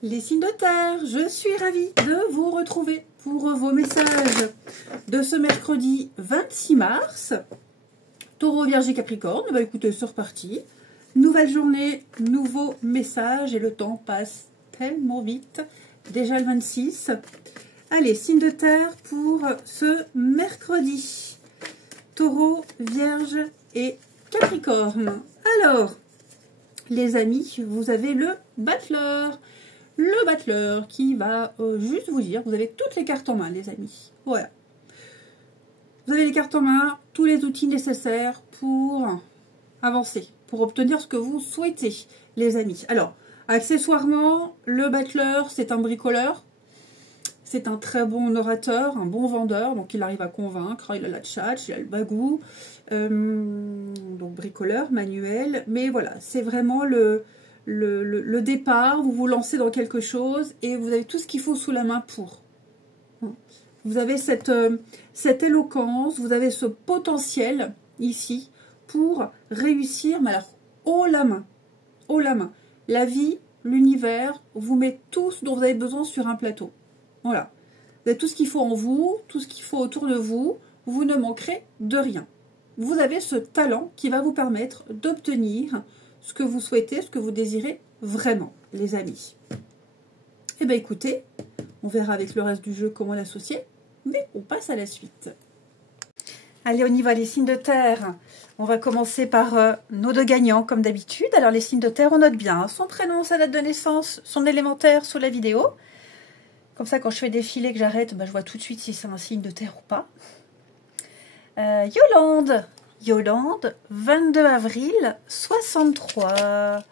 Les signes de terre, je suis ravie de vous retrouver pour vos messages de ce mercredi 26 mars. Taureau, Vierge et Capricorne, bah écoutez, c'est reparti. Nouvelle journée, nouveau message et le temps passe tellement vite. Déjà le 26. Allez, signes de terre pour ce mercredi. Taureau, Vierge et Capricorne. Alors, les amis, vous avez le battleur. Le battleur qui va juste vous dire, vous avez toutes les cartes en main, les amis. Voilà. Vous avez les cartes en main, tous les outils nécessaires pour avancer, pour obtenir ce que vous souhaitez, les amis. Alors, accessoirement, le battleur, c'est un bricoleur. C'est un très bon orateur, un bon vendeur, donc il arrive à convaincre, il a la tchatch, il a le bagou, donc bricoleur, manuel, mais voilà, c'est vraiment le départ, vous vous lancez dans quelque chose et vous avez tout ce qu'il faut sous la main pour. Vous avez cette éloquence, vous avez ce potentiel ici pour réussir, mais alors haut la main, haut la main. La vie, l'univers, vous met tout ce dont vous avez besoin sur un plateau. Voilà, vous avez tout ce qu'il faut en vous, tout ce qu'il faut autour de vous, vous ne manquerez de rien. Vous avez ce talent qui va vous permettre d'obtenir ce que vous souhaitez, ce que vous désirez vraiment, les amis. Eh bien écoutez, on verra avec le reste du jeu comment l'associer, mais on passe à la suite. Allez, on y va, les signes de terre. On va commencer par nos deux gagnants, comme d'habitude. Alors les signes de terre, on note bien son prénom, sa date de naissance, son élémentaire sous la vidéo. Comme ça, quand je fais défiler, que j'arrête, bah, je vois tout de suite si c'est un signe de terre ou pas. Yolande. Yolande, 22 avril 63.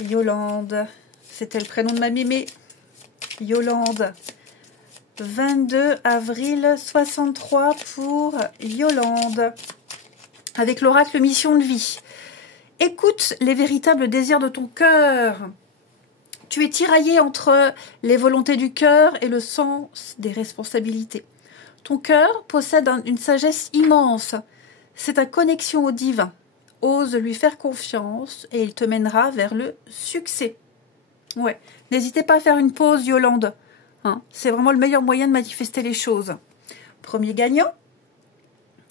Yolande, c'était le prénom de ma mémé. Yolande, 22 avril 63 pour Yolande. Avec l'oracle Mission de vie. Écoute les véritables désirs de ton cœur. Tu es tiraillé entre les volontés du cœur et le sens des responsabilités. Ton cœur possède une sagesse immense. C'est ta connexion au divin. Ose lui faire confiance et il te mènera vers le succès. Ouais, n'hésitez pas à faire une pause, Yolande. Hein, c'est vraiment le meilleur moyen de manifester les choses. Premier gagnant.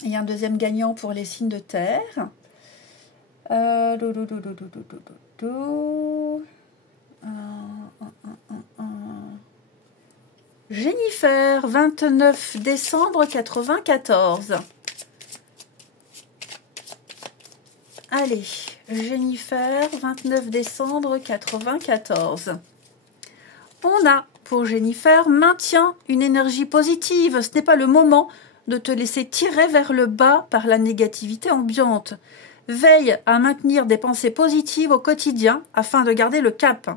Il y a un deuxième gagnant pour les signes de terre. Jennifer, 29 décembre 94. Allez, Jennifer, 29 décembre 94. On a pour Jennifer, maintiens une énergie positive. Ce n'est pas le moment de te laisser tirer vers le bas par la négativité ambiante. Veille à maintenir des pensées positives au quotidien afin de garder le cap.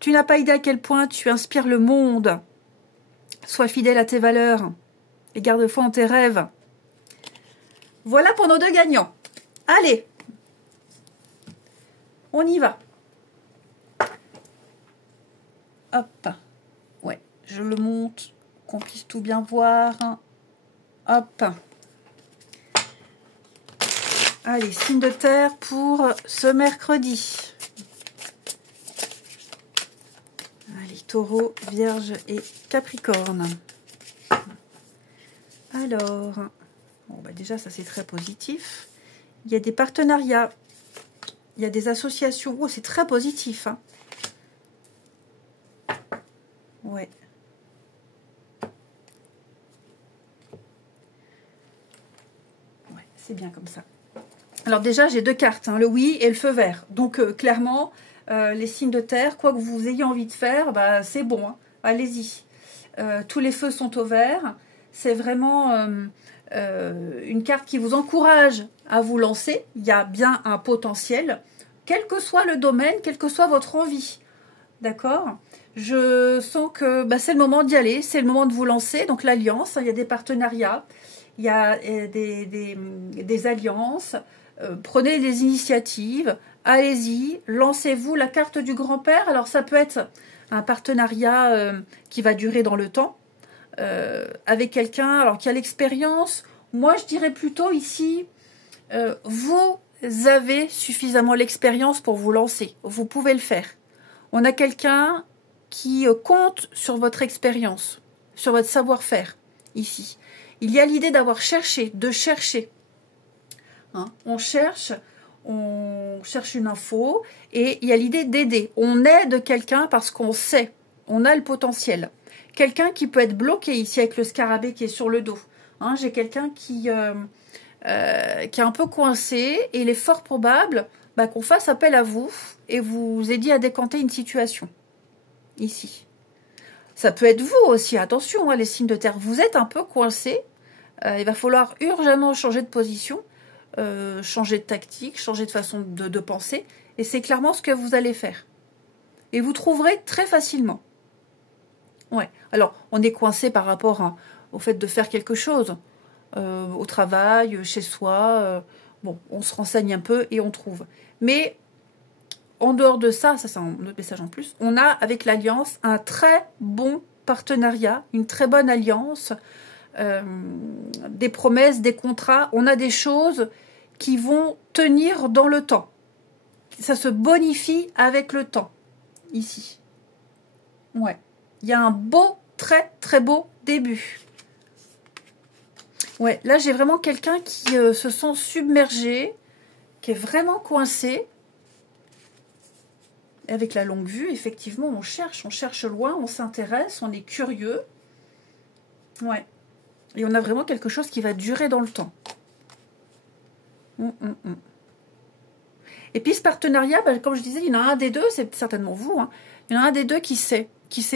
Tu n'as pas idée à quel point tu inspires le monde. Sois fidèle à tes valeurs et garde foi en tes rêves. Voilà pour nos deux gagnants. Allez, on y va. Hop, ouais, je le monte, qu'on puisse tout bien voir. Hop. Allez, signe de terre pour ce mercredi. Allez, Taureau, Vierge et Capricorne. Alors, bon, bah déjà, ça c'est très positif. Il y a des partenariats, il y a des associations. Oh, c'est très positif. Hein. Ouais. Ouais, c'est bien comme ça. Alors déjà, j'ai deux cartes, hein, le oui et le feu vert. Donc, clairement... les signes de terre, quoi que vous ayez envie de faire, bah, c'est bon, hein. Allez-y. Tous les feux sont au vert. C'est vraiment une carte qui vous encourage à vous lancer. Il y a bien un potentiel, quel que soit le domaine, quelle que soit votre envie. D'accord? Je sens que bah, c'est le moment d'y aller, c'est le moment de vous lancer. Donc l'alliance, hein, il y a des partenariats, il y a des alliances. Prenez des initiatives, allez-y, lancez-vous. La carte du grand-père, alors ça peut être un partenariat qui va durer dans le temps, avec quelqu'un alors qui a l'expérience. Moi, je dirais plutôt ici, vous avez suffisamment l'expérience pour vous lancer. Vous pouvez le faire. On a quelqu'un qui compte sur votre expérience, sur votre savoir-faire, ici. Il y a l'idée d'avoir cherché, de chercher. Hein, on cherche une info, et il y a l'idée d'aider. On aide quelqu'un parce qu'on sait, on a le potentiel. Quelqu'un qui peut être bloqué ici avec le scarabée qui est sur le dos. Hein, j'ai quelqu'un qui est un peu coincé, et il est fort probable qu'on fasse appel à vous et vous aidiez à décanter une situation. Ici. Ça peut être vous aussi, attention, hein, les signes de terre. Vous êtes un peu coincé, il va falloir urgemment changer de position, changer de tactique, changer de façon de penser, et c'est clairement ce que vous allez faire. Et vous trouverez très facilement. Ouais. Alors, on est coincé par rapport au fait de faire quelque chose, au travail, chez soi, bon, on se renseigne un peu et on trouve. Mais en dehors de ça, ça c'est un autre message en plus, on a avec l'Alliance un très bon partenariat, une très bonne alliance, des promesses, des contrats, on a des choses qui vont tenir dans le temps. Ça se bonifie avec le temps, ici. Ouais, il y a un beau, très très beau début. Ouais, là j'ai vraiment quelqu'un qui se sent submergé, qui est vraiment coincé. Avec la longue vue, effectivement, on cherche loin, on s'intéresse, on est curieux. Ouais. Et on a vraiment quelque chose qui va durer dans le temps. Et puis ce partenariat, comme je disais, il y en a un des deux, c'est certainement vous, hein, il y en a un des deux qui sait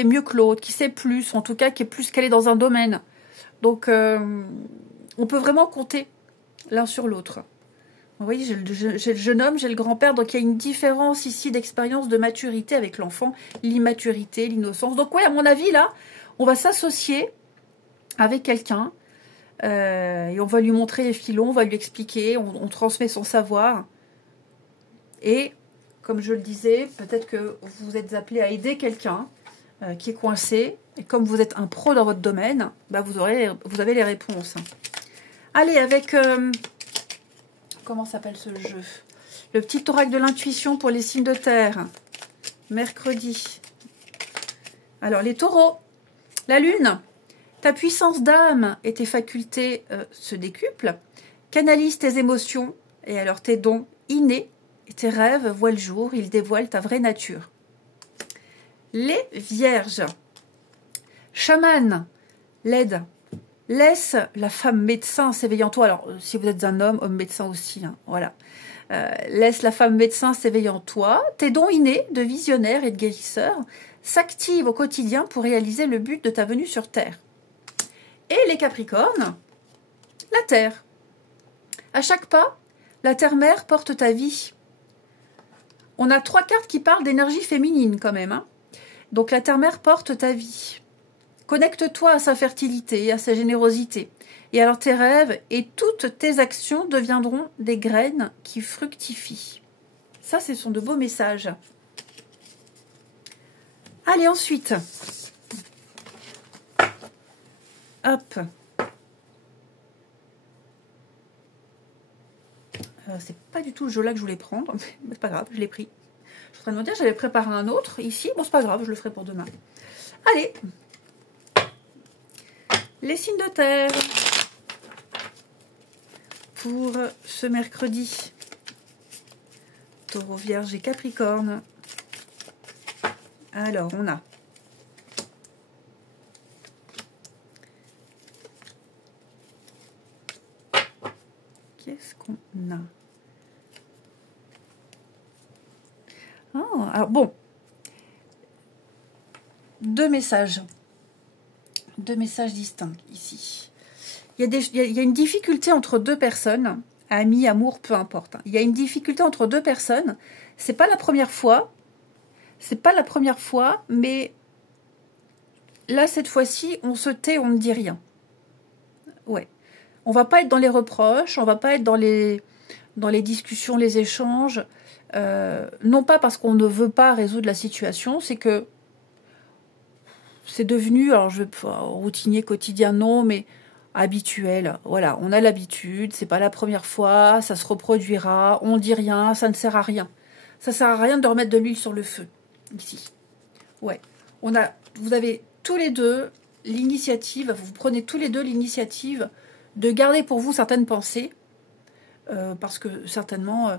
mieux que l'autre, qui sait plus, en tout cas qui est plus calé dans un domaine. Donc on peut vraiment compter l'un sur l'autre. Vous voyez, j'ai le jeune homme, j'ai le grand-père, donc il y a une différence ici d'expérience, de maturité avec l'enfant, l'immaturité, l'innocence. Donc oui, à mon avis, là, on va s'associer avec quelqu'un et on va lui montrer les filons, on va lui expliquer, on transmet son savoir. Et, comme je le disais, peut-être que vous êtes appelé à aider quelqu'un qui est coincé. Et comme vous êtes un pro dans votre domaine, vous avez les réponses. Allez, avec... comment s'appelle ce jeu? Le petit oracle de l'intuition pour les signes de terre. Mercredi. Alors, les taureaux. La lune. Ta puissance d'âme et tes facultés se décuplent. Canalise tes émotions et alors tes dons innés et tes rêves voient le jour. Ils dévoilent ta vraie nature. Les vierges. Chamane. L'aide. Laisse la femme médecin s'éveiller en toi. Alors, si vous êtes un homme médecin aussi, hein, voilà. Laisse la femme médecin s'éveiller en toi. Tes dons innés de visionnaire et de guérisseur s'activent au quotidien pour réaliser le but de ta venue sur Terre. Et les capricornes, la Terre. À chaque pas, la Terre-Mère porte ta vie. On a 3 cartes qui parlent d'énergie féminine quand même. Hein. Donc la Terre-Mère porte ta vie. Connecte-toi à sa fertilité, à sa générosité. Et alors tes rêves et toutes tes actions deviendront des graines qui fructifient. Ça, ce sont de beaux messages. Allez, ensuite. Hop. C'est pas du tout le jeu-là que je voulais prendre. Mais c'est pas grave, je l'ai pris. Je suis en train de me dire, j'avais préparé un autre ici. Bon, c'est pas grave, je le ferai pour demain. Allez. Les signes de terre pour ce mercredi. Taureau, Vierge et Capricorne. Alors, on a qu'est-ce qu'on a? Oh, alors bon, deux messages distincts ici. Il y a une difficulté entre deux personnes, amis, amour, peu importe. Il y a une difficulté entre deux personnes. C'est pas la première fois. Mais là, cette fois-ci, on se tait, on ne dit rien. Ouais. On va pas être dans les reproches, on va pas être dans les discussions, les échanges. Non pas parce qu'on ne veut pas résoudre la situation, c'est que c'est devenu, alors je vais routinier, quotidien, non, mais habituel. Voilà, on a l'habitude, c'est pas la première fois, ça se reproduira, on dit rien, ça ne sert à rien. Ça sert à rien de remettre de l'huile sur le feu, ici. Ouais, vous avez tous les deux l'initiative, vous prenez tous les deux l'initiative de garder pour vous certaines pensées, parce que certainement,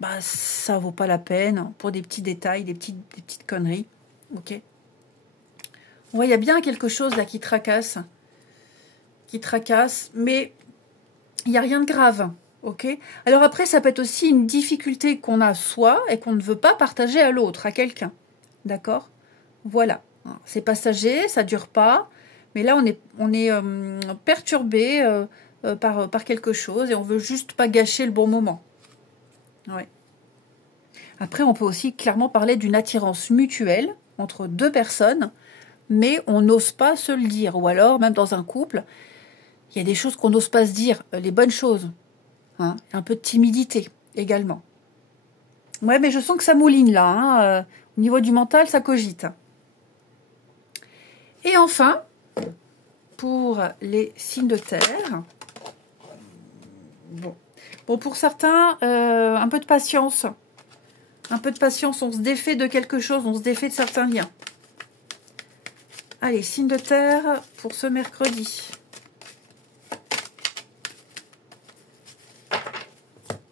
bah, ça vaut pas la peine pour des petits détails, des petites conneries, ok. Ouais, il y a bien quelque chose là qui tracasse, mais il n'y a rien de grave, ok. Alors après, ça peut être aussi une difficulté qu'on a soi et qu'on ne veut pas partager à l'autre, à quelqu'un, d'accord. Voilà, c'est passager, ça dure pas, mais là on est perturbé par quelque chose et on veut juste pas gâcher le bon moment. Ouais. Après, on peut aussi clairement parler d'une attirance mutuelle entre deux personnes, mais on n'ose pas se le dire. Ou alors, même dans un couple, il y a des choses qu'on n'ose pas se dire, les bonnes choses. Hein, un peu de timidité également. Ouais, mais je sens que ça mouline là. Hein, au niveau du mental, ça cogite. Et enfin, pour les signes de terre, bon pour certains, un peu de patience. Un peu de patience, on se défait de quelque chose, on se défait de certains liens. Allez, signe de terre pour ce mercredi.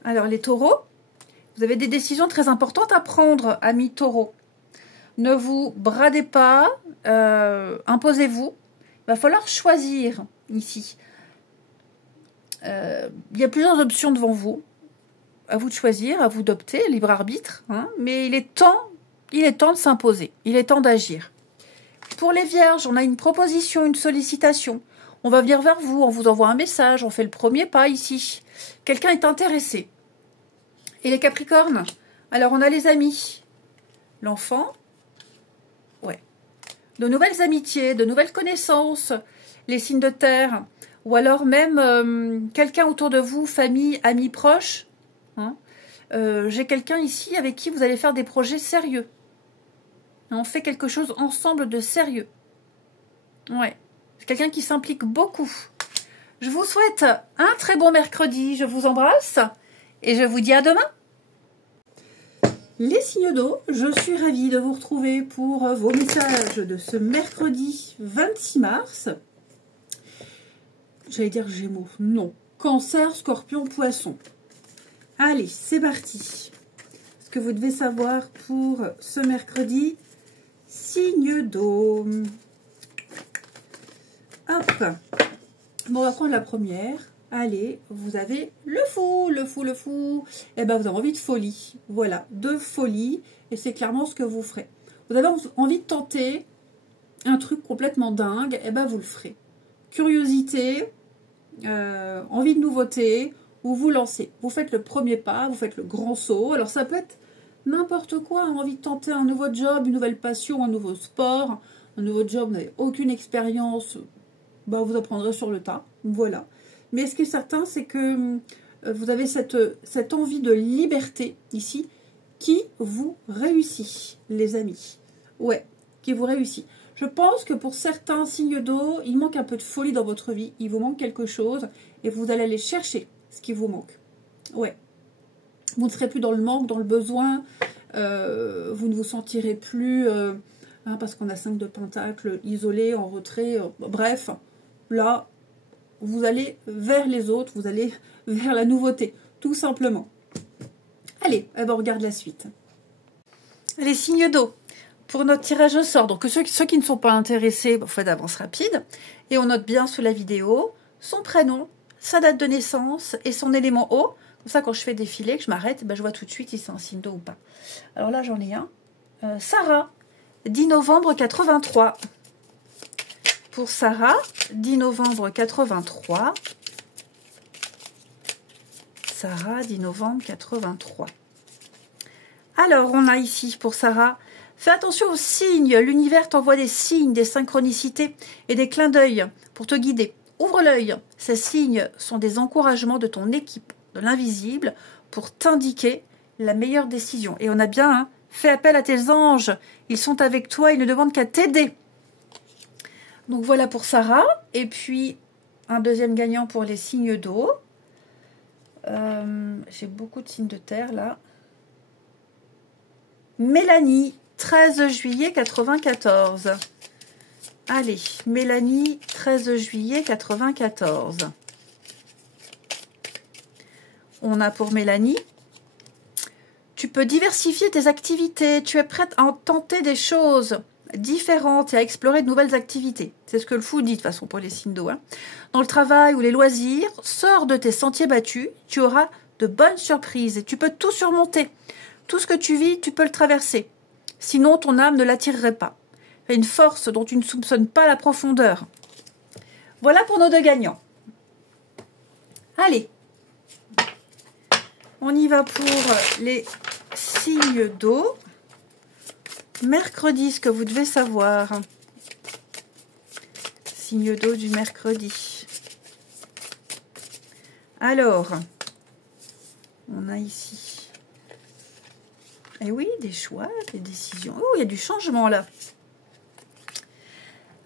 Alors, les taureaux, vous avez des décisions très importantes à prendre, amis taureaux. Ne vous bradez pas, imposez-vous. Il va falloir choisir ici. Il y a plusieurs options devant vous. À vous de choisir, à vous d'opter, libre arbitre. Hein, mais il est temps de s'imposer. Il est temps d'agir. Pour les vierges, on a une proposition, une sollicitation. On va venir vers vous, on vous envoie un message, on fait le premier pas ici. Quelqu'un est intéressé. Et les capricornes, alors on a les amis, l'enfant, ouais, de nouvelles amitiés, de nouvelles connaissances, les signes de terre, ou alors même quelqu'un autour de vous, famille, amis proches. Hein. J'ai quelqu'un ici avec qui vous allez faire des projets sérieux. On fait quelque chose ensemble de sérieux. Ouais, c'est quelqu'un qui s'implique beaucoup. Je vous souhaite un très bon mercredi, je vous embrasse et je vous dis à demain. Les signes d'eau, je suis ravie de vous retrouver pour vos messages de ce mercredi 26 mars. J'allais dire Gémeaux, non. Cancer, Scorpion, Poisson. Allez, c'est parti. Ce que vous devez savoir pour ce mercredi, signe d'eau. Hop. Bon, on va prendre la première. Allez, vous avez le fou. Eh ben, vous avez envie de folie. Voilà, de folie. Et c'est clairement ce que vous ferez. Vous avez envie de tenter un truc complètement dingue. Eh ben, vous le ferez. Curiosité, envie de nouveauté, vous vous lancez. Vous faites le premier pas, vous faites le grand saut. Alors, ça peut être n'importe quoi. Envie de tenter un nouveau job, une nouvelle passion, un nouveau sport. Un nouveau job, vous n'avez aucune expérience. Bah, vous apprendrez sur le tas. Voilà. Mais ce qui est certain, c'est que vous avez cette envie de liberté ici qui vous réussit, les amis. Ouais, qui vous réussit. Je pense que pour certains signes d'eau, il manque un peu de folie dans votre vie. Il vous manque quelque chose et vous allez aller chercher ce qui vous manque. Ouais. Vous ne serez plus dans le manque, dans le besoin. Vous ne vous sentirez plus, parce qu'on a 5 de pentacles, isolé, en retrait. Bref, là, vous allez vers les autres, vous allez vers la nouveauté, tout simplement. Allez, on regarde la suite. Les signes d'eau, pour notre tirage au sort. Donc, ceux qui ne sont pas intéressés, on fait d'avance rapide. Et on note bien sous la vidéo son prénom, sa date de naissance et son élément eau. Comme ça, quand je fais défiler, que je m'arrête, je vois tout de suite si c'est un signe d'eau ou pas. Alors là, j'en ai un. Sarah, 10 novembre 83. Pour Sarah, 10 novembre 83. Sarah, 10 novembre 83. Alors, on a ici pour Sarah, fais attention aux signes. L'univers t'envoie des signes, des synchronicités et des clins d'œil pour te guider. Ouvre l'œil. Ces signes sont des encouragements de ton équipe, de l'invisible, pour t'indiquer la meilleure décision. Et on a bien fait appel à tes anges. Ils sont avec toi, ils ne demandent qu'à t'aider. Donc voilà pour Sarah. Et puis un deuxième gagnant pour les signes d'eau. J'ai beaucoup de signes de terre là. Mélanie, 13 juillet 94. Allez, Mélanie, 13 juillet 94. On a pour Mélanie. Tu peux diversifier tes activités. Tu es prête à tenter des choses différentes et à explorer de nouvelles activités. C'est ce que le fou dit de toute façon pour les signes d'eau. Hein. Dans le travail ou les loisirs, sors de tes sentiers battus. Tu auras de bonnes surprises et tu peux tout surmonter. Tout ce que tu vis, tu peux le traverser. Sinon, ton âme ne l'attirerait pas. Il y a une force dont tu ne soupçonnes pas la profondeur. Voilà pour nos deux gagnants. Allez. On y va pour les signes d'eau. Mercredi, ce que vous devez savoir. Signe d'eau du mercredi. Alors, on a ici. Eh oui, des choix, des décisions. Oh, il y a du changement là.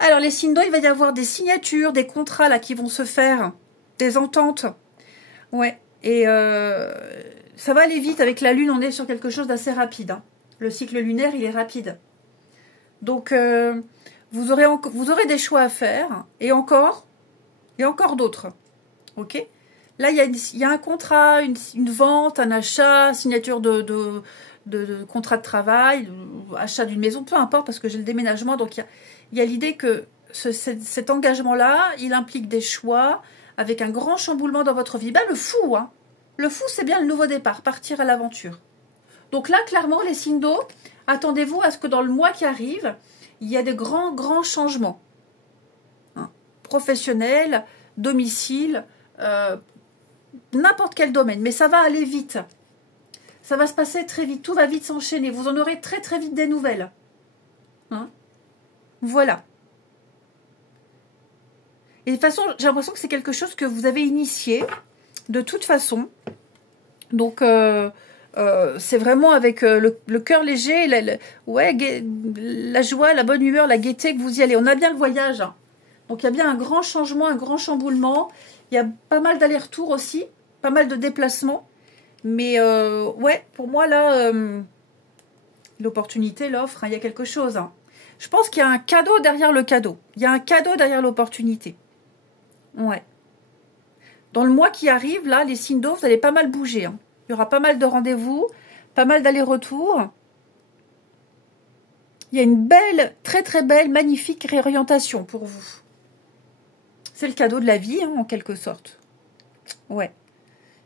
Alors, les signes d'eau, il va y avoir des signatures, des contrats là qui vont se faire, des ententes. Ouais, et ça va aller vite. Avec la lune, on est sur quelque chose d'assez rapide. Hein. Le cycle lunaire, il est rapide. Donc, vous aurez des choix à faire, et encore d'autres. Ok? Là, il y a un contrat, une vente, un achat, signature de contrat de travail, achat d'une maison, peu importe, parce que j'ai le déménagement. Donc, il y a l'idée que cet engagement-là, il implique des choix avec un grand chamboulement dans votre vie. Ben, le fou, hein. Le fou, c'est bien le nouveau départ, partir à l'aventure. Donc là, clairement, les signes d'eau, attendez-vous à ce que dans le mois qui arrive, il y a des grands changements. Hein. Professionnel, domicile, n'importe quel domaine. Mais ça va aller vite. Ça va se passer très vite. Tout va vite s'enchaîner. Vous en aurez très vite des nouvelles. Hein. Voilà. Et de toute façon, j'ai l'impression que c'est quelque chose que vous avez initié de toute façon. Donc, c'est vraiment avec le cœur léger, la joie, la bonne humeur, la gaieté que vous y allez. On a bien le voyage. Hein. Donc, il y a bien un grand changement, un grand chamboulement. Il y a pas mal d'allers-retours aussi, pas mal de déplacements. Mais, ouais, pour moi, là, l'opportunité, l'offre, hein, il y a quelque chose. Hein. Je pense qu'il y a un cadeau derrière le cadeau. Il y a un cadeau derrière l'opportunité. Ouais. Dans le mois qui arrive, là, les signes d'eau, vous allez pas mal bouger. Hein. Il y aura pas mal de rendez-vous, pas mal d'allers-retours. Il y a une belle, très belle, magnifique réorientation pour vous. C'est le cadeau de la vie, hein, en quelque sorte. Ouais.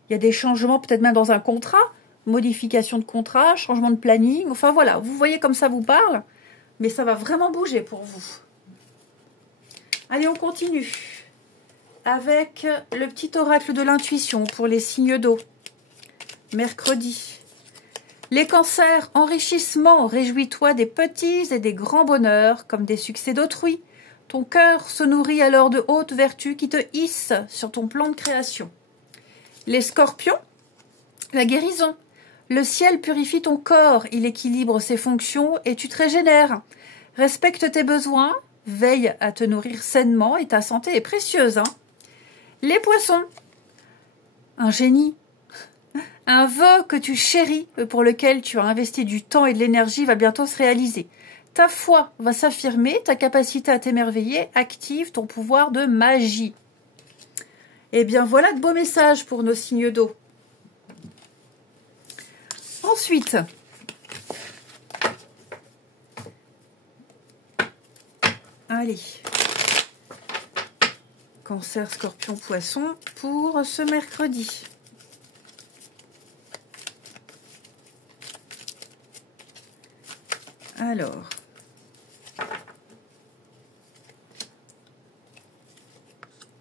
Il y a des changements, peut-être même dans un contrat, modification de contrat, changement de planning. Enfin voilà, vous voyez comme ça vous parle, mais ça va vraiment bouger pour vous. Allez, on continue avec le petit oracle de l'intuition pour les signes d'eau. Mercredi. Les cancers, enrichissement, réjouis-toi des petits et des grands bonheurs, comme des succès d'autrui. Ton cœur se nourrit alors de hautes vertus qui te hissent sur ton plan de création. Les scorpions, la guérison. Le ciel purifie ton corps, il équilibre ses fonctions et tu te régénères. Respecte tes besoins, veille à te nourrir sainement et ta santé est précieuse. Hein. Les poissons, un génie. Un vœu que tu chéris, pour lequel tu as investi du temps et de l'énergie, va bientôt se réaliser. Ta foi va s'affirmer, ta capacité à t'émerveiller active ton pouvoir de magie. Eh bien, voilà de beaux messages pour nos signes d'eau. Ensuite, allez, Cancer, Scorpion, Poisson pour ce mercredi. Alors,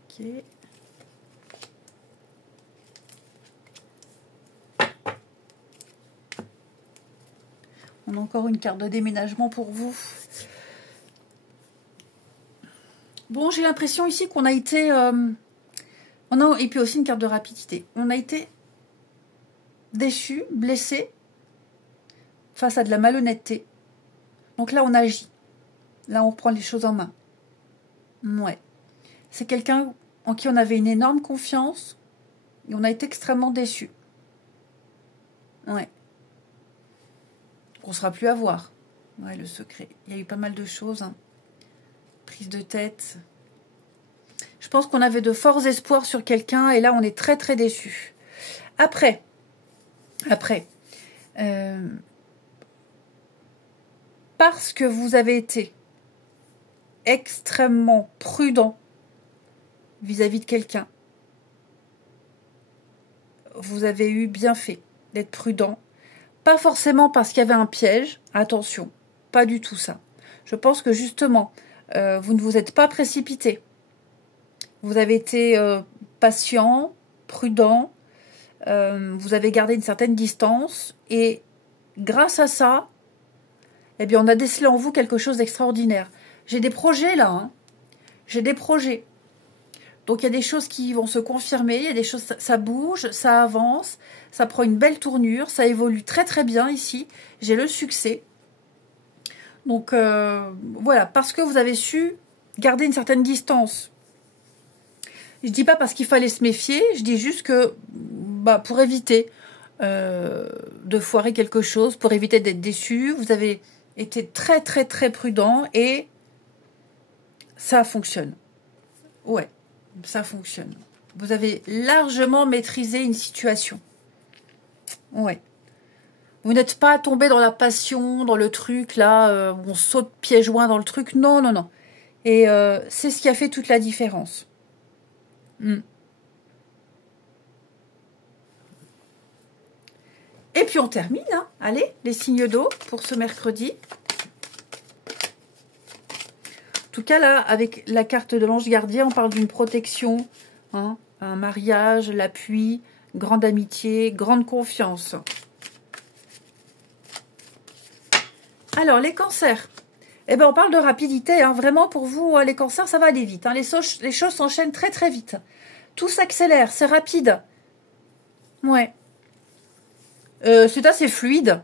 ok. On a encore une carte de déménagement pour vous. Bon, j'ai l'impression ici qu'on a été... et puis aussi une carte de rapidité. On a été déçus, blessés face à de la malhonnêteté. Donc là, on agit. Là, on reprend les choses en main. Ouais. C'est quelqu'un en qui on avait une énorme confiance et on a été extrêmement déçus. Ouais. On ne sera plus à voir. Ouais, le secret. Il y a eu pas mal de choses. Hein. Prise de tête. Je pense qu'on avait de forts espoirs sur quelqu'un et là, on est très, très déçus. Après, parce que vous avez été extrêmement prudent vis-à-vis de quelqu'un, vous avez eu bien fait d'être prudent. Pas forcément parce qu'il y avait un piège, attention, pas du tout ça. Je pense que justement, vous ne vous êtes pas précipité. Vous avez été patient, prudent, vous avez gardé une certaine distance et grâce à ça, eh bien, on a décelé en vous quelque chose d'extraordinaire. J'ai des projets là, hein. J'ai des projets. Donc il y a des choses qui vont se confirmer, il y a des choses, ça bouge, ça avance, ça prend une belle tournure, ça évolue très très bien ici. J'ai le succès. Donc voilà, parce que vous avez su garder une certaine distance. Je dis pas parce qu'il fallait se méfier, je dis juste que pour éviter de foirer quelque chose, pour éviter d'être déçu, vous avez été très très très prudent et ça fonctionne. Ouais. Ça fonctionne. Vous avez largement maîtrisé une situation. Ouais. Vous n'êtes pas tombé dans la passion, dans le truc, là, où on saute pieds joints dans le truc. Non, non, non. Et c'est ce qui a fait toute la différence. Et puis on termine, hein. Allez, les signes d'eau pour ce mercredi. En tout cas, là, avec la carte de l'ange gardien, on parle d'une protection, hein, un mariage, l'appui, grande amitié, grande confiance. Alors, les cancers. Eh ben, on parle de rapidité. Hein. Vraiment, pour vous, les cancers, ça va aller vite. Hein. Les choses s'enchaînent très, très vite. Tout s'accélère, c'est rapide. Ouais. C'est assez fluide.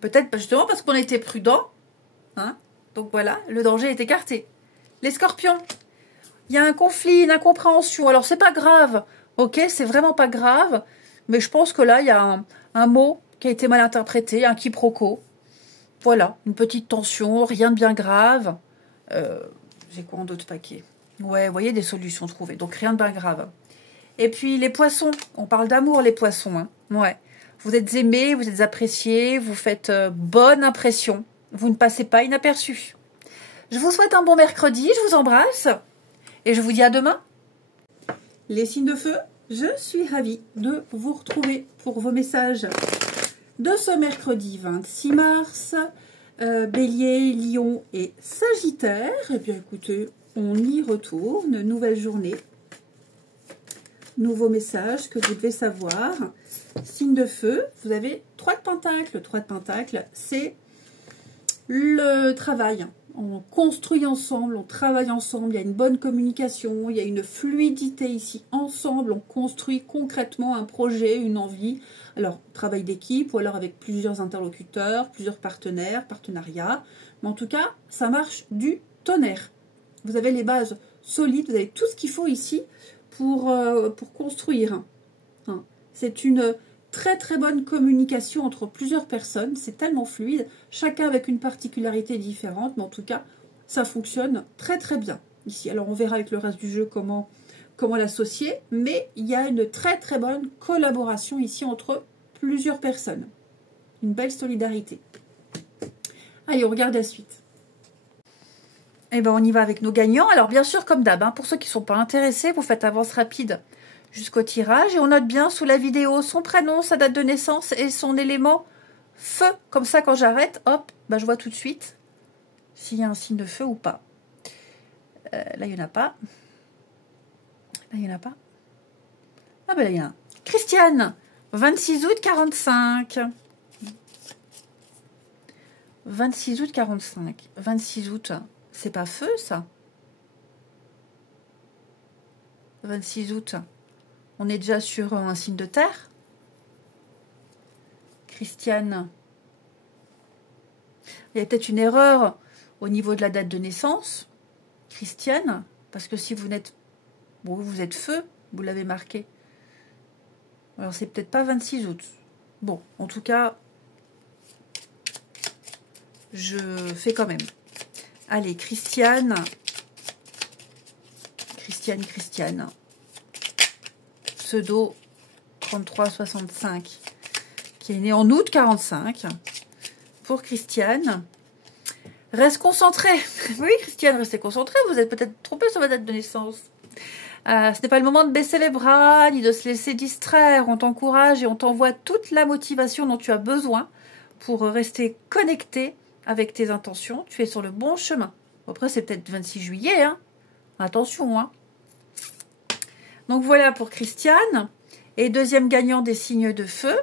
Peut-être justement parce qu'on était prudent. Hein. Donc voilà, le danger est écarté. Les scorpions, il y a un conflit, une incompréhension. Alors c'est pas grave, ok, c'est vraiment pas grave. Mais je pense que là, il y a un mot qui a été mal interprété, un quiproquo. Voilà, une petite tension, rien de bien grave. J'ai quoi en d'autres paquets? Ouais, vous voyez, des solutions trouvées, donc rien de bien grave. Et puis les poissons, on parle d'amour les poissons. Hein. Ouais, vous êtes aimés, vous êtes appréciés, vous faites bonne impression. Vous ne passez pas inaperçu. Je vous souhaite un bon mercredi, je vous embrasse et je vous dis à demain. Les signes de feu, je suis ravie de vous retrouver pour vos messages de ce mercredi 26 mars. Bélier, Lion et Sagittaire. Eh bien écoutez, on y retourne. Nouvelle journée. Nouveau message que vous devez savoir. Signe de feu, vous avez 3 de pentacles. 3 de pentacles, c'est le travail. On construit ensemble, on travaille ensemble, il y a une bonne communication, il y a une fluidité ici. Ensemble, on construit concrètement un projet, une envie. Alors, travail d'équipe ou alors avec plusieurs interlocuteurs, plusieurs partenaires, partenariats. Mais en tout cas, ça marche du tonnerre. Vous avez les bases solides, vous avez tout ce qu'il faut ici pour construire. Hein. C'est une très très bonne communication entre plusieurs personnes, c'est tellement fluide, chacun avec une particularité différente, mais en tout cas, ça fonctionne très très bien ici. Alors on verra avec le reste du jeu comment l'associer, mais il y a une très très bonne collaboration ici entre plusieurs personnes. Une belle solidarité. Allez, on regarde la suite. Eh ben on y va avec nos gagnants. Alors bien sûr, comme d'hab, hein, pour ceux qui ne sont pas intéressés, vous faites avance rapide jusqu'au tirage et on note bien sous la vidéo son prénom, sa date de naissance et son élément feu. Comme ça, quand j'arrête, hop, je vois tout de suite s'il y a un signe de feu ou pas. Là, il n'y en a pas. Là, il n'y en a pas. Ah ben là, il y en a un. Christiane, 26 août 45. 26 août 45. 26 août, c'est pas feu, ça? 26 août. On est déjà sur un signe de terre. Christiane. Il y a peut-être une erreur au niveau de la date de naissance. Christiane, parce que si vous n'êtes... Bon, vous êtes feu, vous l'avez marqué. Alors, c'est peut-être pas 26 août. Bon, en tout cas, je fais quand même. Allez, Christiane. Christiane. Pseudo 3365, qui est née en août 45. Pour Christiane. Reste concentré. Oui, Christiane, restez concentrée. Vous êtes peut-être trompée sur votre date de naissance. Ce n'est pas le moment de baisser les bras, ni de se laisser distraire. On t'encourage et on t'envoie toute la motivation dont tu as besoin pour rester connecté avec tes intentions. Tu es sur le bon chemin. Après, c'est peut-être 26 juillet. Hein. Attention. Hein. Donc voilà pour Christiane. Et deuxième gagnant des signes de feu.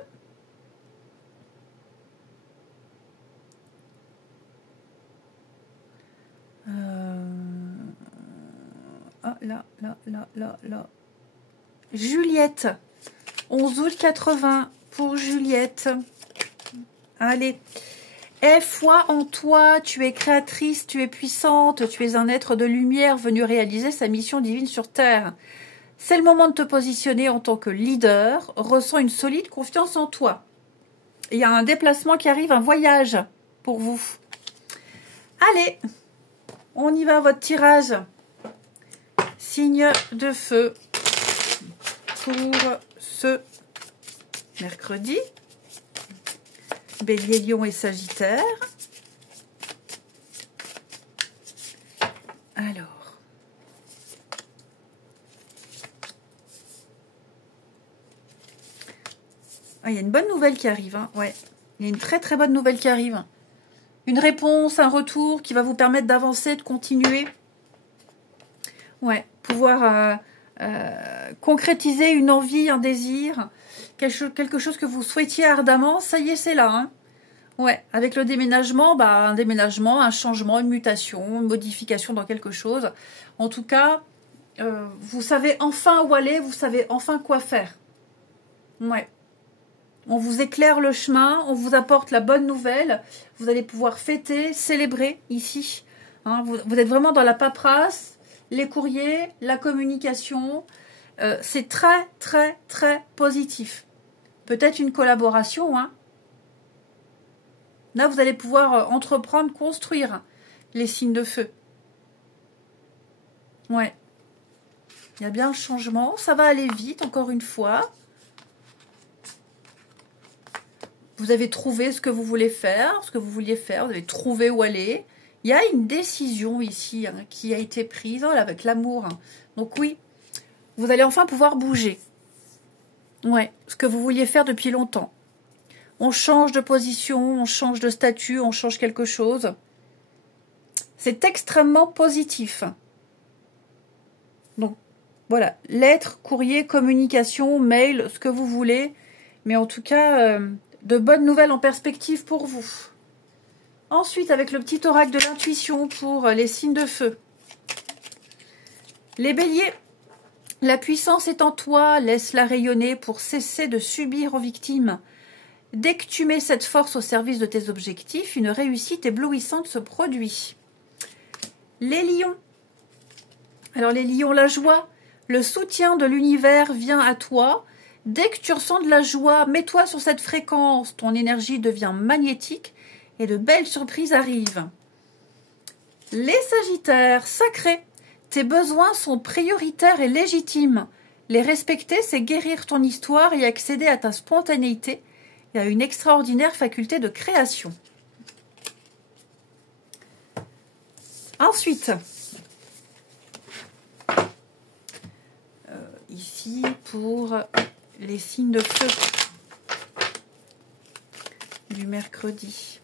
Ah, là. Juliette. 11 août 80 pour Juliette. Allez. Aie foi en toi, tu es créatrice, tu es puissante, tu es un être de lumière venu réaliser sa mission divine sur Terre. C'est le moment de te positionner en tant que leader. Ressens une solide confiance en toi. Il y a un déplacement qui arrive, un voyage pour vous. Allez, on y va, votre tirage. Signe de feu pour ce mercredi. Bélier, Lion et Sagittaire. Alors. Ah, il y a une bonne nouvelle qui arrive. Hein. Ouais. Il y a une très très bonne nouvelle qui arrive. Une réponse, un retour qui va vous permettre d'avancer, de continuer. Ouais. Pouvoir concrétiser une envie, un désir, quelque chose que vous souhaitiez ardemment, ça y est, c'est là. Hein. Ouais, avec le déménagement, un déménagement, un changement, une mutation, une modification dans quelque chose. En tout cas, vous savez enfin où aller, vous savez enfin quoi faire. Ouais. On vous éclaire le chemin, on vous apporte la bonne nouvelle. Vous allez pouvoir fêter, célébrer ici. Hein, vous êtes vraiment dans la paperasse. Les courriers, la communication, c'est très, très, très positif. Peut-être une collaboration. Hein. Là, vous allez pouvoir entreprendre, construire les signes de feu. Ouais. Il y a bien le changement. Ça va aller vite, encore une fois. Vous avez trouvé ce que vous voulez faire, ce que vous vouliez faire. Vous avez trouvé où aller. Il y a une décision ici hein, qui a été prise avec l'amour. Hein. Donc oui, vous allez enfin pouvoir bouger. Ouais, ce que vous vouliez faire depuis longtemps. On change de position, on change de statut, on change quelque chose. C'est extrêmement positif. Donc voilà, lettres, courrier, communication, mail, ce que vous voulez. Mais en tout cas, de bonnes nouvelles en perspective pour vous. Ensuite, avec le petit oracle de l'intuition pour les signes de feu. Les béliers, la puissance est en toi, laisse-la rayonner pour cesser de subir aux victimes. Dès que tu mets cette force au service de tes objectifs, une réussite éblouissante se produit. Les lions. Alors les lions, la joie, le soutien de l'univers vient à toi. Dès que tu ressens de la joie, mets-toi sur cette fréquence, ton énergie devient magnétique. Et de belles surprises arrivent. Les Sagittaires, sacrés, tes besoins sont prioritaires et légitimes. Les respecter, c'est guérir ton histoire et accéder à ta spontanéité et à une extraordinaire faculté de création. Ensuite, ici pour les signes de feu du mercredi.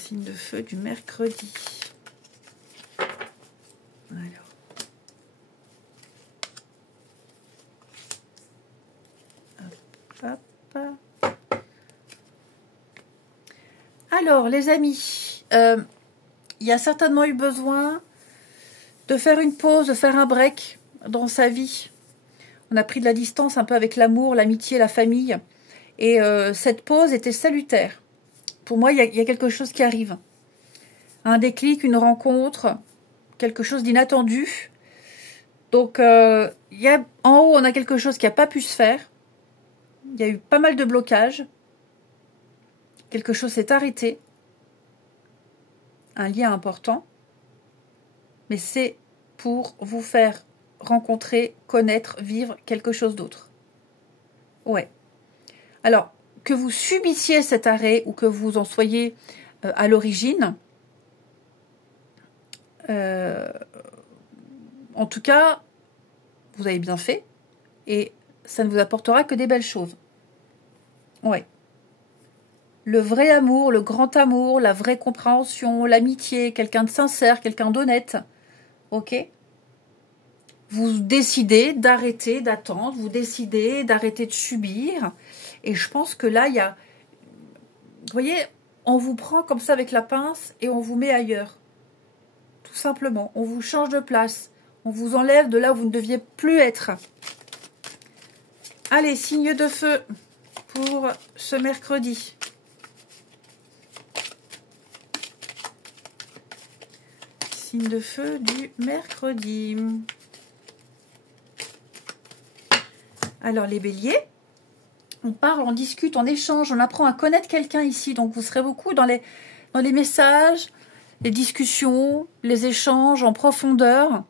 Signe de feu du mercredi. Alors, les amis, il y a certainement eu besoin de faire une pause, de faire un break dans sa vie. On a pris de la distance un peu avec l'amour, l'amitié, la famille. Et cette pause était salutaire. Pour moi, il y a quelque chose qui arrive. un déclic, une rencontre, quelque chose d'inattendu. Donc, en haut, on a quelque chose qui n'a pas pu se faire. Il y a eu pas mal de blocages. Quelque chose s'est arrêté. Un lien important. Mais c'est pour vous faire rencontrer, connaître, vivre quelque chose d'autre. Ouais. Alors, que vous subissiez cet arrêt ou que vous en soyez à l'origine, en tout cas, vous avez bien fait et ça ne vous apportera que des belles choses. Ouais. Le vrai amour, le grand amour, la vraie compréhension, l'amitié, quelqu'un de sincère, quelqu'un d'honnête. Ok ? Vous décidez d'arrêter d'attendre, vous décidez d'arrêter de subir. Et je pense que là, il y a... Vous voyez, on vous prend comme ça avec la pince et on vous met ailleurs. Tout simplement. On vous change de place. On vous enlève de là où vous ne deviez plus être. Allez, signe de feu pour ce mercredi. Signe de feu du mercredi. Alors, les béliers, on parle, on discute, on échange, on apprend à connaître quelqu'un ici. Donc, vous serez beaucoup dans les messages, les discussions, les échanges en profondeur,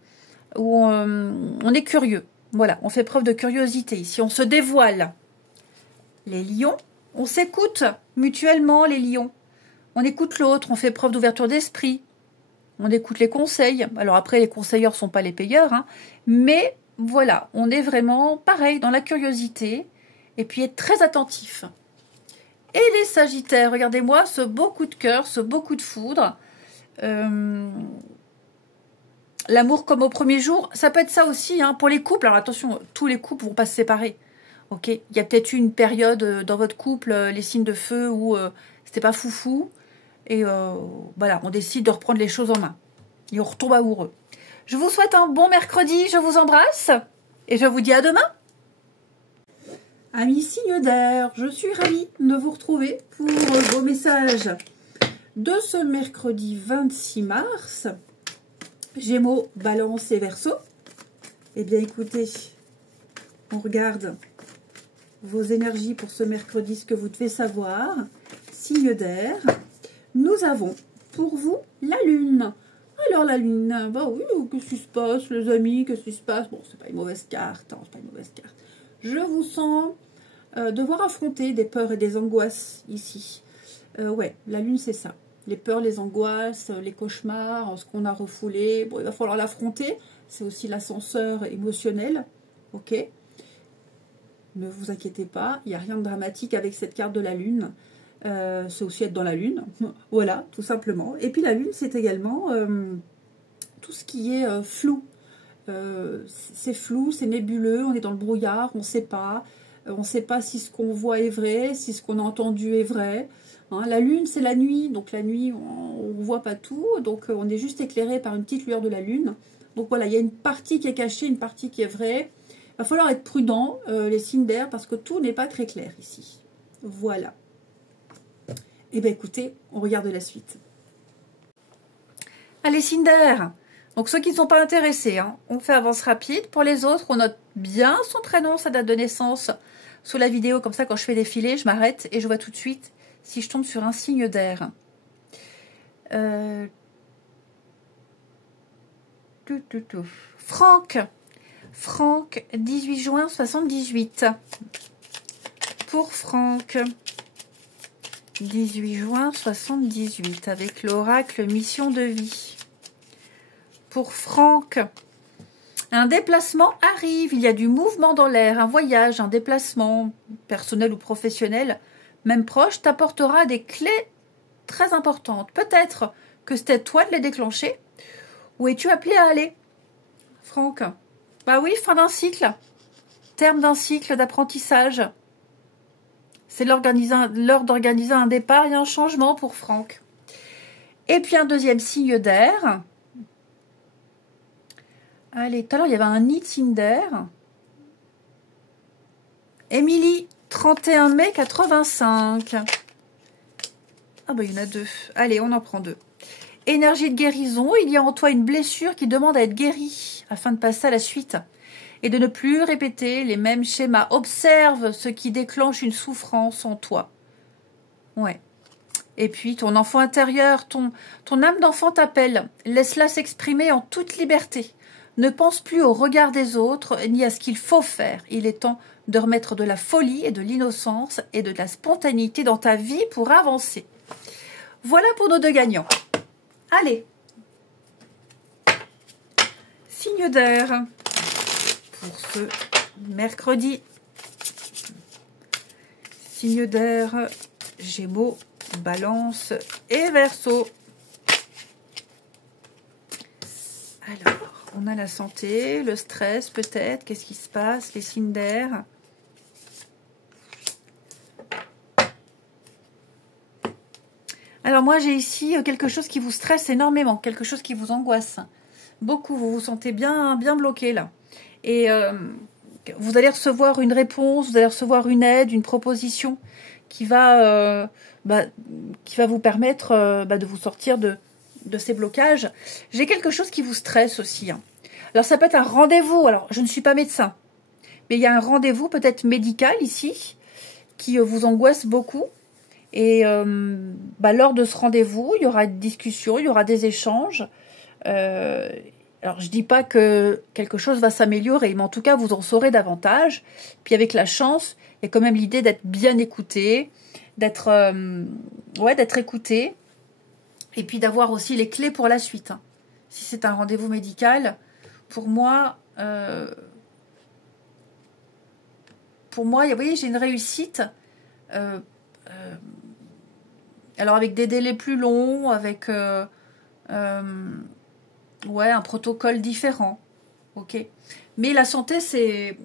où on est curieux. Voilà, on fait preuve de curiosité ici, on se dévoile. Les lions, on s'écoute mutuellement, les lions. On écoute l'autre, on fait preuve d'ouverture d'esprit. On écoute les conseils. Alors après, les conseilleurs ne sont pas les payeurs, hein, mais voilà, on est vraiment pareil dans la curiosité et puis être très attentif. Et les sagittaires, regardez-moi ce beau coup de cœur, ce beau coup de foudre. L'amour comme au premier jour, ça peut être ça aussi hein, pour les couples. Alors attention, tous les couples ne vont pas se séparer. Ok, il y a peut-être eu une période dans votre couple, les signes de feu, où c'était pas foufou. Et voilà, on décide de reprendre les choses en main. Et on retombe amoureux. Je vous souhaite un bon mercredi, je vous embrasse. Et je vous dis à demain. Amis signes d'air, je suis ravie de vous retrouver pour vos messages de ce mercredi 26 mars. Gémeaux, Balance et Verseau. Eh bien écoutez, on regarde vos énergies pour ce mercredi, ce que vous devez savoir. Signe d'air. Nous avons pour vous la Lune. Alors la Lune, bah oui, qu'est-ce qui se passe les amis, qu'est-ce qui se passe? Bon, c'est pas une mauvaise carte, hein, c'est pas une mauvaise carte. Je vous sens devoir affronter des peurs et des angoisses ici. Ouais, la Lune c'est ça. Les peurs, les angoisses, les cauchemars, ce qu'on a refoulé. Bon, il va falloir l'affronter. C'est aussi l'ascenseur émotionnel. Ok. Ne vous inquiétez pas, il n'y a rien de dramatique avec cette carte de la Lune. C'est aussi être dans la Lune. Voilà, tout simplement. Et puis la Lune, c'est également tout ce qui est flou. C'est flou, c'est nébuleux, on est dans le brouillard, on ne sait pas. On ne sait pas si ce qu'on voit est vrai, si ce qu'on a entendu est vrai. Hein, la Lune, c'est la nuit. Donc la nuit, on ne voit pas tout. Donc on est juste éclairé par une petite lueur de la Lune. Donc voilà, il y a une partie qui est cachée, une partie qui est vraie. Il va falloir être prudent, les signes d'air, parce que tout n'est pas très clair ici. Voilà. Eh bien écoutez, on regarde la suite. Allez, signes d'air. Donc ceux qui ne sont pas intéressés, hein, on fait avance rapide. Pour les autres, on note bien son prénom, sa date de naissance sous la vidéo. Comme ça, quand je fais défiler, je m'arrête et je vois tout de suite si je tombe sur un signe d'air. Franck. Franck, 18 juin 78. Pour Franck. 18 juin 78, avec l'oracle Mission de vie. Pour Franck, un déplacement arrive, il y a du mouvement dans l'air, un voyage, un déplacement personnel ou professionnel, même proche, t'apportera des clés très importantes. Peut-être que c'était toi de les déclencher. Où es-tu appelé à aller, Franck? Bah oui, fin d'un cycle, terme d'un cycle d'apprentissage. C'est l'heure d'organiser un départ et un changement pour Franck. Et puis un deuxième signe d'air. Allez, tout à l'heure, il y avait un nid de signe d'air. Émilie, 31 mai 85. Ah bah il y en a deux. Allez, on en prend deux. Énergie de guérison, il y a en toi une blessure qui demande à être guérie afin de passer à la suite et de ne plus répéter les mêmes schémas. Observe ce qui déclenche une souffrance en toi. Ouais. Et puis ton enfant intérieur, ton âme d'enfant t'appelle. Laisse-la s'exprimer en toute liberté. Ne pense plus au regard des autres ni à ce qu'il faut faire. Il est temps de remettre de la folie et de l'innocence et de la spontanéité dans ta vie pour avancer. Voilà pour nos deux gagnants. Allez, signe d'air pour ce mercredi. Signe d'air, Gémeaux, Balance et Verseau. Alors, on a la santé, le stress peut-être. Qu'est-ce qui se passe? Les signes d'air. Alors moi j'ai ici quelque chose qui vous stresse énormément, quelque chose qui vous angoisse. Beaucoup, vous vous sentez bien bloqué là. Et vous allez recevoir une réponse, vous allez recevoir une aide, une proposition qui va vous permettre de vous sortir de ces blocages. J'ai quelque chose qui vous stresse aussi. Hein. Alors ça peut être un rendez-vous, alors je ne suis pas médecin, mais il y a un rendez-vous peut-être médical ici qui vous angoisse beaucoup. Et lors de ce rendez-vous, il y aura une discussion, il y aura des échanges. Alors, je dis pas que quelque chose va s'améliorer, mais en tout cas, vous en saurez davantage. Puis avec la chance, il y a quand même l'idée d'être bien écouté, d'être écouté, et puis d'avoir aussi les clés pour la suite. Hein. Si c'est un rendez-vous médical, pour moi, vous voyez, j'ai une réussite. Alors avec des délais plus longs, avec un protocole différent, ok. Mais la santé, c'est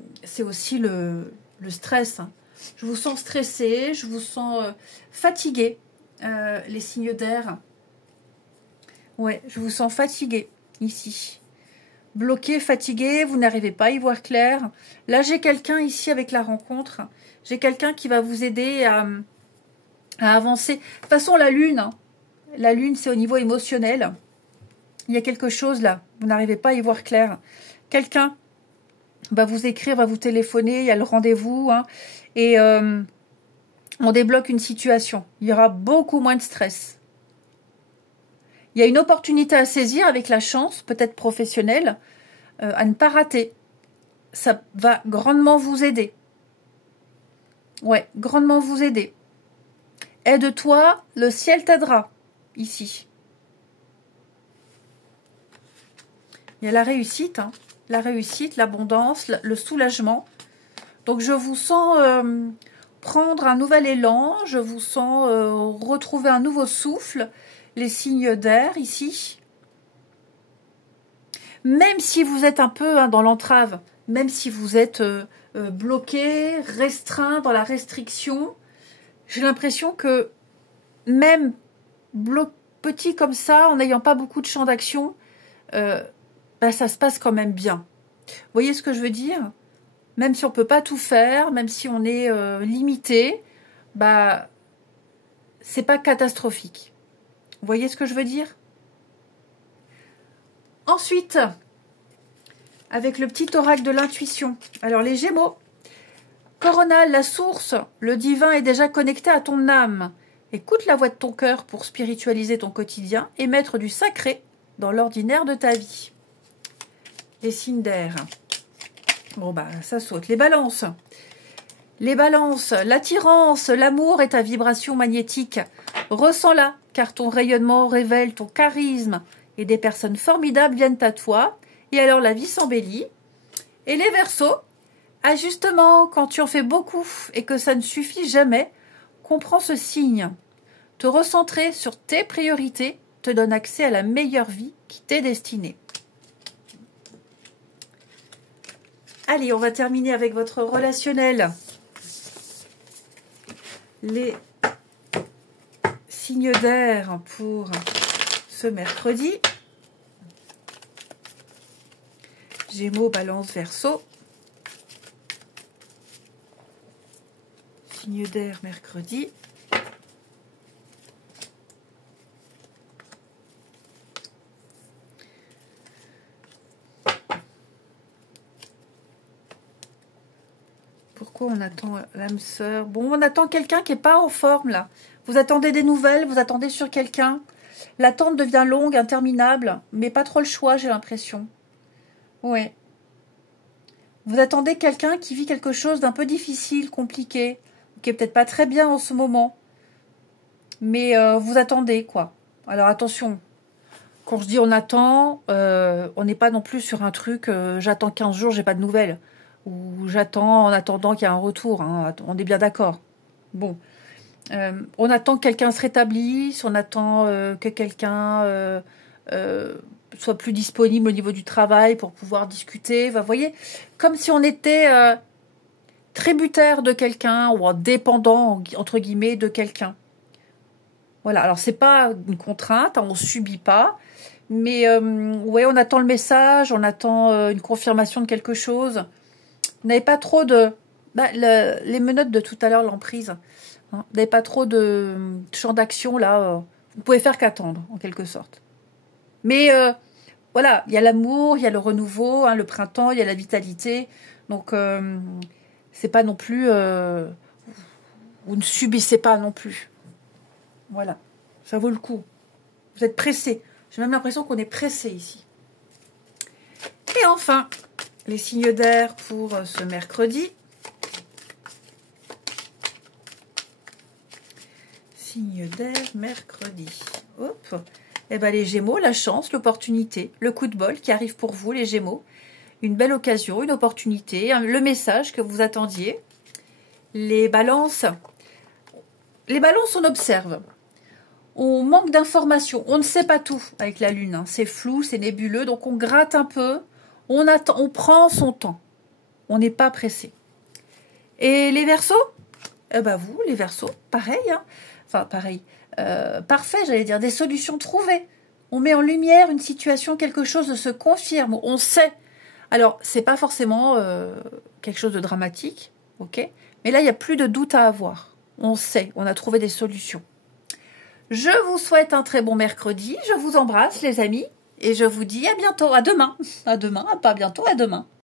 aussi le stress. Hein. Je vous sens stressé, je vous sens fatigué, les signes d'air. Ouais, je vous sens fatigué ici. Bloqué, fatigué, vous n'arrivez pas à y voir clair. Là, j'ai quelqu'un ici avec la rencontre. J'ai quelqu'un qui va vous aider à avancer. De toute façon, la lune, c'est au niveau émotionnel. Il y a quelque chose là, vous n'arrivez pas à y voir clair. Quelqu'un va vous écrire, va vous téléphoner, il y a le rendez-vous, hein, et on débloque une situation. Il y aura beaucoup moins de stress. Il y a une opportunité à saisir avec la chance, peut-être professionnelle, à ne pas rater. Ça va grandement vous aider. Ouais, grandement vous aider. Aide-toi, le ciel t'aidera, ici. Il y a la réussite, hein, l'abondance, le soulagement. Donc je vous sens prendre un nouvel élan, je vous sens retrouver un nouveau souffle, les signes d'air ici. Même si vous êtes un peu dans l'entrave, même si vous êtes bloqué, restreint dans la restriction, j'ai l'impression que même petit comme ça, en n'ayant pas beaucoup de champ d'action, ça se passe quand même bien. Vous voyez ce que je veux dire? Même si on ne peut pas tout faire, même si on est limité, c'est pas catastrophique. Vous voyez ce que je veux dire? Ensuite, avec le petit oracle de l'intuition. Alors les Gémeaux, coronal, la source, le divin est déjà connecté à ton âme. Écoute la voix de ton cœur pour spiritualiser ton quotidien et mettre du sacré dans l'ordinaire de ta vie. Les signes d'air. Bon, ça saute. Les balances. Les balances, l'attirance, l'amour est ta vibration magnétique. Ressens-la, car ton rayonnement révèle ton charisme et des personnes formidables viennent à toi. Et alors la vie s'embellit. Et les Verseaux, ajustement, quand tu en fais beaucoup et que ça ne suffit jamais, comprends ce signe. Te recentrer sur tes priorités te donne accès à la meilleure vie qui t'est destinée. Allez, on va terminer avec votre relationnel. Les signes d'air pour ce mercredi. Gémeaux, Balance, Verseau. Signe d'air mercredi. Pourquoi on attend l'âme sœur? Bon, on attend quelqu'un qui n'est pas en forme, là. Vous attendez des nouvelles, vous attendez sur quelqu'un. L'attente devient longue, interminable, mais pas trop le choix, j'ai l'impression. Ouais. Vous attendez quelqu'un qui vit quelque chose d'un peu difficile, compliqué, qui est peut-être pas très bien en ce moment. Mais vous attendez, quoi. Alors attention, quand je dis on attend, on n'est pas non plus sur un truc, j'attends 15 jours, j'ai pas de nouvelles. Ou j'attends en attendant qu'il y ait un retour. Hein. On est bien d'accord. Bon. On attend que quelqu'un se rétablisse, on attend que quelqu'un soit plus disponible au niveau du travail pour pouvoir discuter. Vous voyez, comme si on était tributaire de quelqu'un ou dépendant, entre guillemets, de quelqu'un. Voilà, alors c'est pas une contrainte, hein, on subit pas, mais ouais, on attend le message, on attend une confirmation de quelque chose. Vous n'avez pas trop de... les menottes de tout à l'heure, l'emprise, hein, vous n'avez pas trop de champ d'action, là. Vous pouvez faire qu'attendre, en quelque sorte. Mais voilà, il y a l'amour, il y a le renouveau, hein, le printemps, il y a la vitalité. Donc, c'est pas non plus... vous ne subissez pas non plus. Voilà, ça vaut le coup. Vous êtes pressé. J'ai même l'impression qu'on est pressé ici. Et enfin, les signes d'air pour ce mercredi. Signes d'air, mercredi. Hop. Eh ben, les Gémeaux, la chance, l'opportunité, le coup de bol qui arrive pour vous, les Gémeaux. Une belle occasion, une opportunité, le message que vous attendiez. Les balances. Les balances, on observe. On manque d'informations. On ne sait pas tout avec la Lune. Hein. C'est flou, c'est nébuleux. Donc, on gratte un peu. On attend, on prend son temps. On n'est pas pressé. Et les Verseaux? Eh ben, vous, les Verseaux, pareil. Hein. Enfin, pareil. Parfait, j'allais dire. Des solutions trouvées. On met en lumière une situation, quelque chose se confirme. On sait. Alors, c'est pas forcément quelque chose de dramatique. Ok. Mais là, il n'y a plus de doute à avoir. On sait. On a trouvé des solutions. Je vous souhaite un très bon mercredi. Je vous embrasse, les amis. Et je vous dis à bientôt. À demain. À demain. Pas bientôt, à demain.